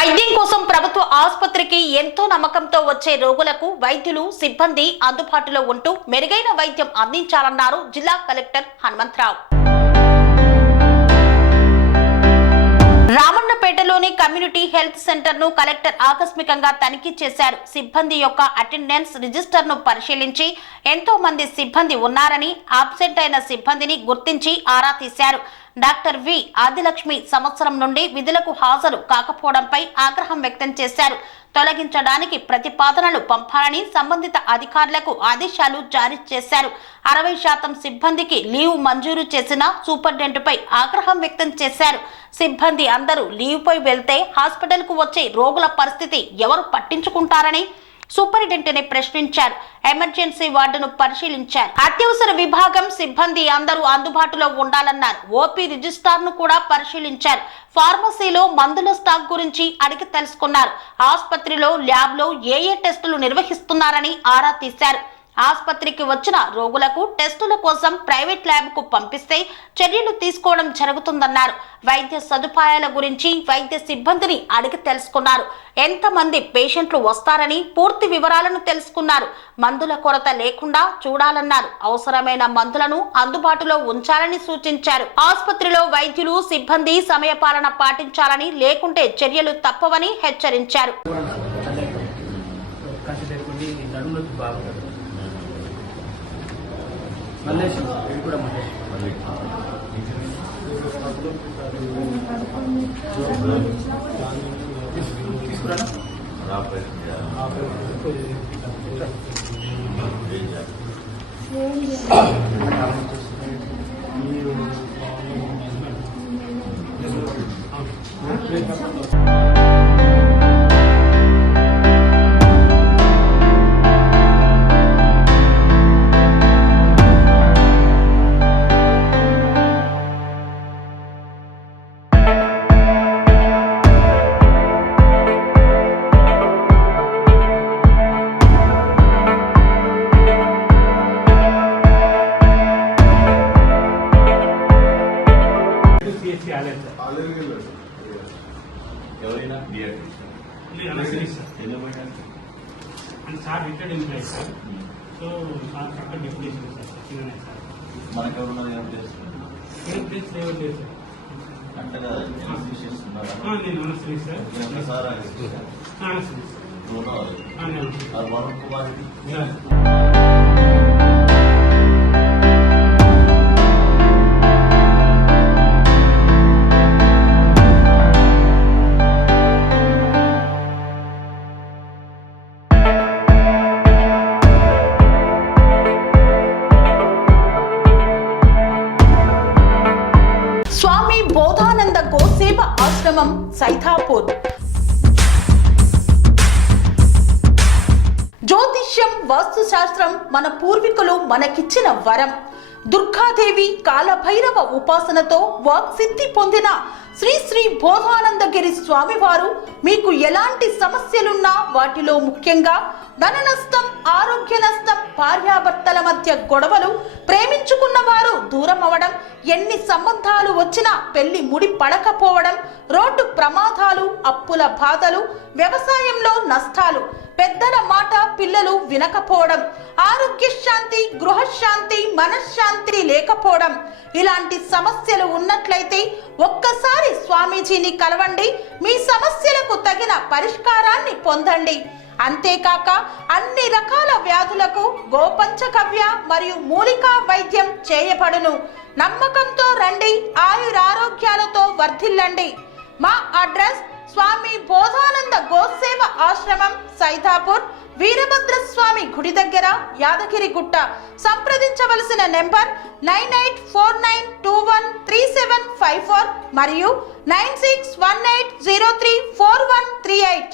వైద్యం కోసం ప్రభుత్వ ఆసుపత్రికి ఎంతో నమ్మకంతో వచ్చే రోగులకు వైద్యులు సిబ్బంది అందుబాటులో ఉంటూ మెరుగైన వైద్యం అందించాలన్నారు జిల్లా కలెక్టర్ హనుమంతరావు. రామన్నపేటలోని కమ్యూనిటీ హెల్త్ సెంటర్ ను కలెక్టర్ ఆకస్మికంగా తనిఖీ చేశారు. సిబ్బంది యొక్క అటెండెన్స్ రిజిస్టర్ ను పరిశీలించి ఎంతో మంది సిబ్బంది ఉన్నారని, అబ్సెంట్ అయిన సిబ్బందిని గుర్తించి ఆరా తీశారు. డాక్టర్ వి ఆదిలక్ష్మి సంవత్సరం నుండి విధులకు హాజరు కాకపోవడంపై ఆగ్రహం వ్యక్తం చేశారు. తొలగించడానికి ప్రతిపాదనలు పంపాలని సంబంధిత అధికారులకు ఆదేశాలు జారీ చేశారు. 60% సిబ్బందికి లీవ్ మంజూరు చేసిన సూపరింటెండెంట్పై ఆగ్రహం వ్యక్తం చేశారు. సిబ్బంది అందరూ లీవ్ పై వెళ్తే హాస్పిటల్ కు వచ్చే రోగుల పరిస్థితి ఎవరు పట్టించుకుంటారని సూపరింటెండెంట్ ప్రశ్నించారు. ఎమర్జెన్సీ వార్డును పరిశీలించారు. అత్యవసర విభాగం సిబ్బంది అందరూ అందుబాటులో ఉండాలన్నారు. ఓపీ రిజిస్టార్ ను కూడా పరిశీలించారు. ఫార్మసీలో మందుల స్టాక్ గురించి అడిగి తెలుసుకున్నారు. ఆసుపత్రిలో ల్యాబ్ లో ఏ టెస్టులు నిర్వహిస్తున్నారని ఆరా తీశారు. ఆసుపత్రికి వచ్చిన రోగులకు టెస్టుల కోసం ప్రైవేట్ ల్యాబ్ కు పంపిస్తే చర్యలు తీసుకోవడం జరుగుతుందన్నారు. వైద్య సదుపాయాల గురించి వైద్య సిబ్బందిని అడిగి తెలుసుకున్నారు. ఎంతమంది పేషెంట్లు వస్తారని పూర్తి వివరాలను తెలుసుకున్నారు. మందుల కొరత లేకుండా చూడాలన్నారు. అవసరమైన మందులను అందుబాటులో ఉంచాలని సూచించారు. ఆసుపత్రిలో వైద్యులు సిబ్బంది సమయపాలన పాటించాలని, లేకుంటే చర్యలు తప్పవని హెచ్చరించారు. Sir retired employee sir. So sir పక్క డిప్యూటేషన్ సార్ మనకెవరున్నది ఏం ప్లేస్ లేదు సార్. అంటే నేను Anasri sir. Sir Anasri sir. Varun Kumar Swamy Bodhananda Goseva Ashram Saithapur. జ్యోతిష్యం, వాస్తుశాస్త్రం మన పూర్వీకులు మనకిచ్చిన వరం. దుర్గాదేవి, కాలభైరవ ఉపాసనతో వాక్సిద్ధి పొందిన శ్రీ శ్రీ బోధానందగిరి స్వామివారు మీకు ఎలాంటి సమస్యలున్నా, వాటిలో ముఖ్యంగా ధన నష్టం, ఆరోగ్య నష్టం, భార్యాభర్తల మధ్య గొడవలు, ప్రేమించుకున్న వారు దూరం అవడం, ఎన్ని సంబంధాలు వచ్చినా పెళ్లి ముడి పడకపోవడం, రోడ్డు ప్రమాదాలు, అప్పుల బాధలు, వ్యవసాయంలో నష్టాలు, పెద్దల మాట పిల్లలు వినకపోవడం, ఆరోగ్య శాంతి, గృహశాంతి, మనశ్శాంతి లేకపోవడం, ఇలాంటి సమస్యలు ఉన్నట్లయితే ఒక్కసారి స్వామీజీని కలవండి. మీ సమస్యలకు తగిన పరిష్కారాన్ని పొందండి. అంతేకాక అన్ని రకాల వ్యాధులకు గోపంచగవ్య మరియు మూలికా వైద్యం చేయబడును. నమ్మకంతో రండి, ఆయురారోగ్యాలతో వర్ధిల్లండి. మా అడ్రస్ స్వామి బోధానంద గోసేవ ఆశ్రమం, సైథాపూర్, వీరభద్రస్వామి గుడి దగ్గర, యాదగిరిగుట్ట. సంప్రదించవలసిన నెంబర్ 9849213754 మరియు 9618034138.